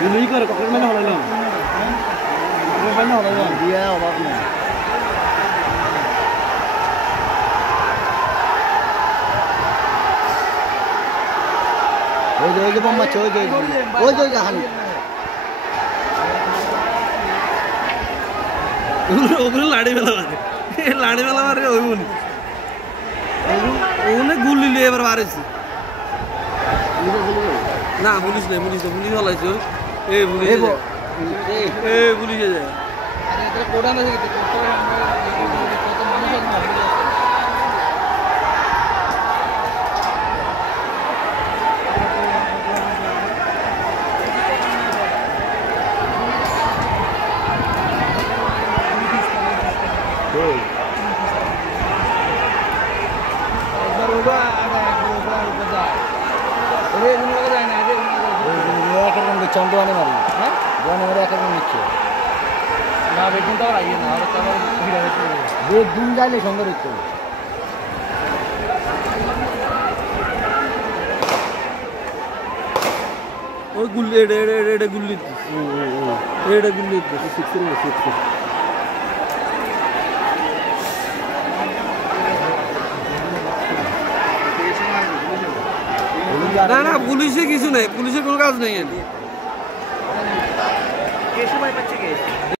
গুলি করে কখন মানে হলো না মানে হলো না দিয়া অভাব না ওই যে বোমা চলে যায় ওই যে হানি ওগুলো লাড়ি মেলা মারে ওই বলি ওনে গুলি লিয়ে এবার মারেছি না পুলিশ নেই পুলিশ হলাইছে এই পুলিশে যায় চন্দ্রবানে মারি হ্যাঁ দোয়ানে মারি একের নিচ্ছে না বেগুন তো আইয়ে না আর বেগুন যাইলে সুন্দর হইতো ওই গুল্লি এটা গুল্লি এটা গুল্লি 6 না না পুলিশে কিছু নেই পুলিশের কোনো কাজ নেই